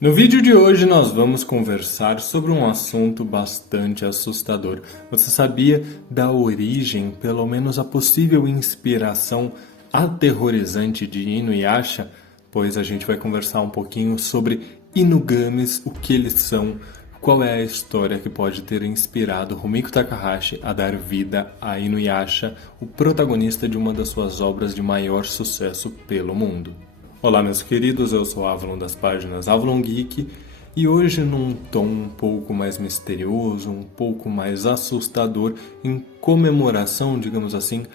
No vídeo de hoje nós vamos conversar sobre um assunto bastante assustador. Você sabia da origem, pelo menos a possível inspiração aterrorizante de Inuyasha? Pois a gente vai conversar um pouquinho sobre Inugamis, o que eles são, qual é a história que pode ter inspirado Rumiko Takahashi a dar vida a Inuyasha, o protagonista de uma das suas obras de maior sucesso pelo mundo. Olá meus queridos, eu sou Avalon das páginas Avalon Geek e hoje num tom um pouco mais misterioso, um pouco mais assustador, em comemoração, digamos assim,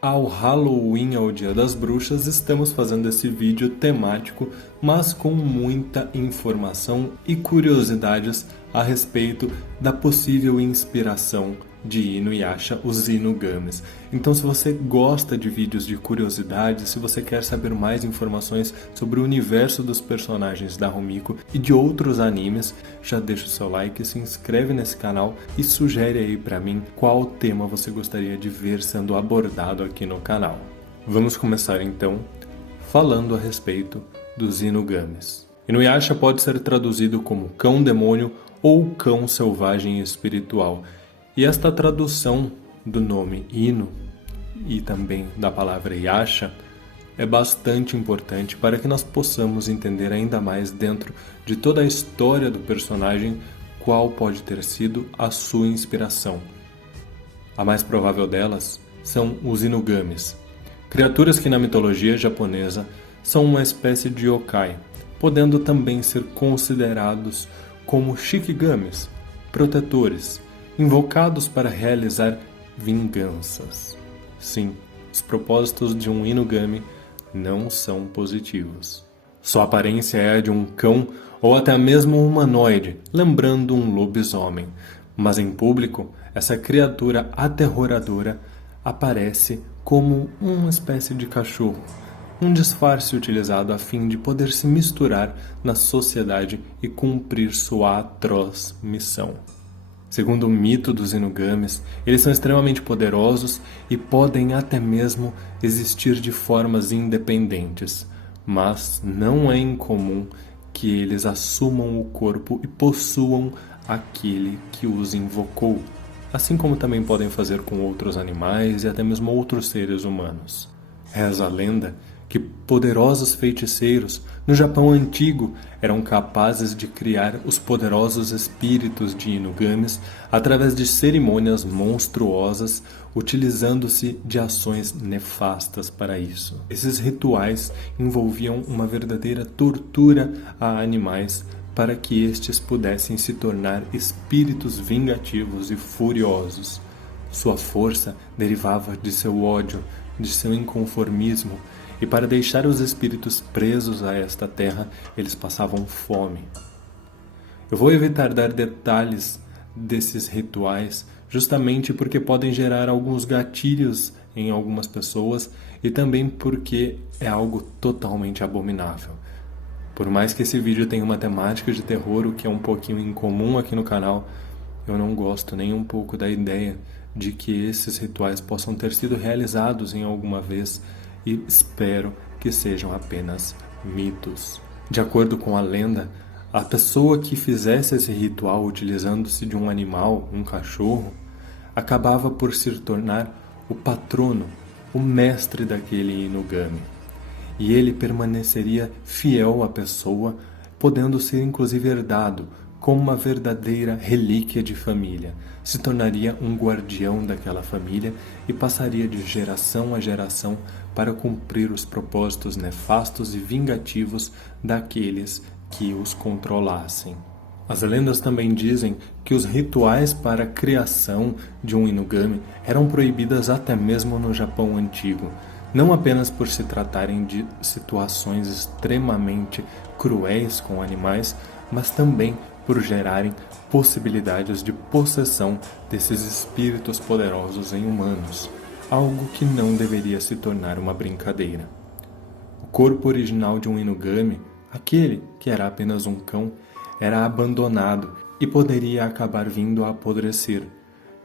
ao Halloween, ao Dia das Bruxas, estamos fazendo esse vídeo temático, mas com muita informação e curiosidades a respeito da possível inspiração de Inuyasha, os Inugamis. Então, se você gosta de vídeos de curiosidades, se você quer saber mais informações sobre o universo dos personagens da Rumiko e de outros animes, já deixa o seu like, se inscreve nesse canal e sugere aí pra mim qual tema você gostaria de ver sendo abordado aqui no canal. Vamos começar então falando a respeito dos Inugamis. Inuyasha pode ser traduzido como cão-demônio ou cão selvagem espiritual. E esta tradução do nome Inu e também da palavra Yasha é bastante importante para que nós possamos entender ainda mais dentro de toda a história do personagem qual pode ter sido a sua inspiração. A mais provável delas são os Inugamis, criaturas que na mitologia japonesa são uma espécie de yokai, podendo também ser considerados como shikigamis, protetores, invocados para realizar vinganças. Sim, os propósitos de um Inugami não são positivos. Sua aparência é a de um cão ou até mesmo um humanoide, lembrando um lobisomem. Mas em público, essa criatura aterroradora aparece como uma espécie de cachorro, um disfarce utilizado a fim de poder se misturar na sociedade e cumprir sua atroz missão. Segundo o mito dos Inugamis, eles são extremamente poderosos e podem até mesmo existir de formas independentes, mas não é incomum que eles assumam o corpo e possuam aquele que os invocou, assim como também podem fazer com outros animais e até mesmo outros seres humanos. Reza a lenda que poderosos feiticeiros no Japão antigo eram capazes de criar os poderosos espíritos de Inugamis através de cerimônias monstruosas, utilizando-se de ações nefastas para isso. Esses rituais envolviam uma verdadeira tortura a animais para que estes pudessem se tornar espíritos vingativos e furiosos. Sua força derivava de seu ódio, de seu inconformismo, e para deixar os espíritos presos a esta terra, eles passavam fome. Eu vou evitar dar detalhes desses rituais, justamente porque podem gerar alguns gatilhos em algumas pessoas e também porque é algo totalmente abominável. Por mais que esse vídeo tenha uma temática de terror, o que é um pouquinho incomum aqui no canal, eu não gosto nem um pouco da ideia de que esses rituais possam ter sido realizados em alguma vez e espero que sejam apenas mitos. De acordo com a lenda, a pessoa que fizesse esse ritual utilizando-se de um animal, um cachorro, acabava por se tornar o patrono, o mestre daquele Inugami. E ele permaneceria fiel à pessoa, podendo ser inclusive herdado como uma verdadeira relíquia de família. Se tornaria um guardião daquela família e passaria de geração a geração para cumprir os propósitos nefastos e vingativos daqueles que os controlassem. As lendas também dizem que os rituais para a criação de um Inugami eram proibidas até mesmo no Japão antigo, não apenas por se tratarem de situações extremamente cruéis com animais, mas também por gerarem possibilidades de possessão desses espíritos poderosos em humanos, algo que não deveria se tornar uma brincadeira. O corpo original de um Inugami, aquele que era apenas um cão, era abandonado e poderia acabar vindo a apodrecer,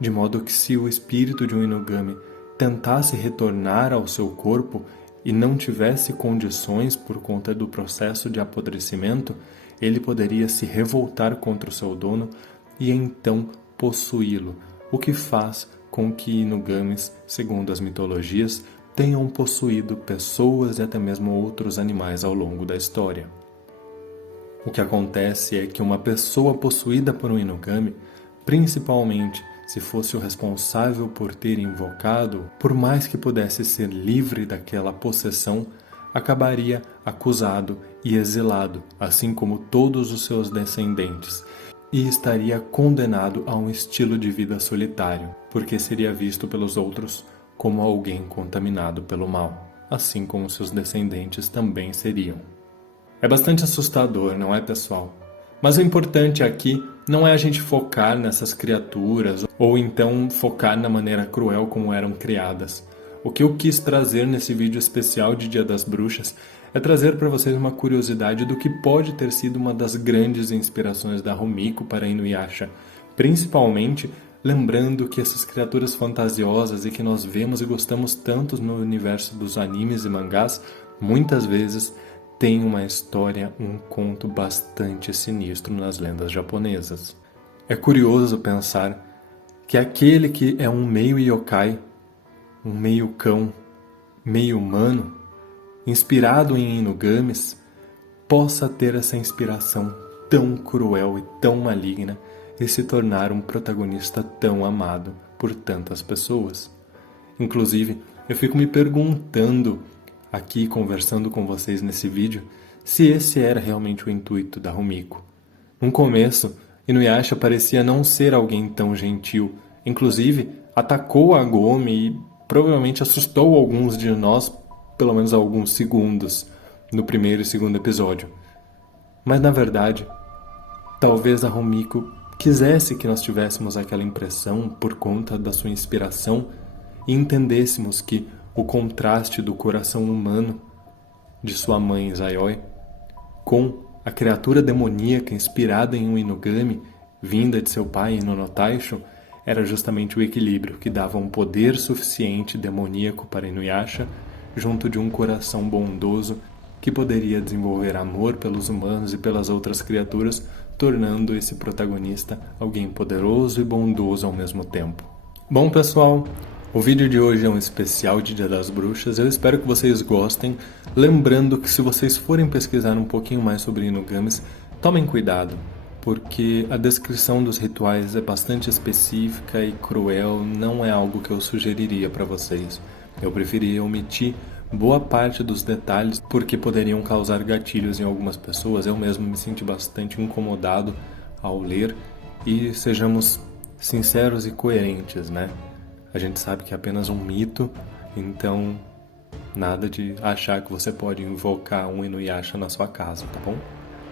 de modo que se o espírito de um Inugami tentasse retornar ao seu corpo e não tivesse condições por conta do processo de apodrecimento, ele poderia se revoltar contra o seu dono e então possuí-lo, o que faz com que Inugamis, segundo as mitologias, tenham possuído pessoas e até mesmo outros animais ao longo da história. O que acontece é que uma pessoa possuída por um Inugami, principalmente se fosse o responsável por ter invocado, por mais que pudesse ser livre daquela possessão, acabaria acusado e exilado, assim como todos os seus descendentes, e estaria condenado a um estilo de vida solitário, porque seria visto pelos outros como alguém contaminado pelo mal, assim como seus descendentes também seriam. É bastante assustador, não é, pessoal? Mas o importante aqui não é a gente focar nessas criaturas ou então focar na maneira cruel como eram criadas. O que eu quis trazer nesse vídeo especial de Dia das Bruxas é trazer para vocês uma curiosidade do que pode ter sido uma das grandes inspirações da Rumiko para Inuyasha, principalmente lembrando que essas criaturas fantasiosas e que nós vemos e gostamos tanto no universo dos animes e mangás, muitas vezes tem uma história, um conto bastante sinistro nas lendas japonesas. É curioso pensar que aquele que é um meio yokai, um meio cão, meio humano, inspirado em Inugamis, possa ter essa inspiração tão cruel e tão maligna e se tornar um protagonista tão amado por tantas pessoas. Inclusive, eu fico me perguntando aqui conversando com vocês nesse vídeo, se esse era realmente o intuito da Rumiko. No começo, Inuyasha parecia não ser alguém tão gentil, inclusive atacou a Gomi e provavelmente assustou alguns de nós, pelo menos alguns segundos, no primeiro e segundo episódio. Mas na verdade, talvez a Rumiko quisesse que nós tivéssemos aquela impressão por conta da sua inspiração e entendêssemos que o contraste do coração humano de sua mãe Zayoi com a criatura demoníaca inspirada em um Inugami vinda de seu pai Inono Taisho era justamente o equilíbrio que dava um poder suficiente demoníaco para Inuyasha junto de um coração bondoso que poderia desenvolver amor pelos humanos e pelas outras criaturas, tornando esse protagonista alguém poderoso e bondoso ao mesmo tempo. Bom, pessoal, o vídeo de hoje é um especial de Dia das Bruxas, eu espero que vocês gostem, lembrando que se vocês forem pesquisar um pouquinho mais sobre Inugamis, tomem cuidado, porque a descrição dos rituais é bastante específica e cruel, não é algo que eu sugeriria para vocês. Eu preferiria omitir boa parte dos detalhes, porque poderiam causar gatilhos em algumas pessoas, eu mesmo me senti bastante incomodado ao ler, e sejamos sinceros e coerentes, né? A gente sabe que é apenas um mito, então nada de achar que você pode invocar um Inuyasha na sua casa, tá bom?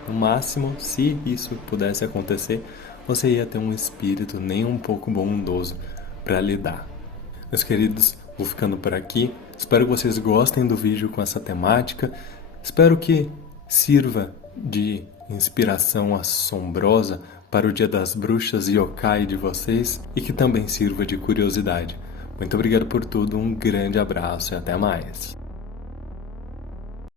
No máximo, se isso pudesse acontecer, você ia ter um espírito nem um pouco bondoso para lidar. Meus queridos, vou ficando por aqui. Espero que vocês gostem do vídeo com essa temática. Espero que sirva de inspiração assombrosa para o Dia das Bruxas e yokai de vocês e que também sirva de curiosidade. Muito obrigado por tudo, um grande abraço e até mais.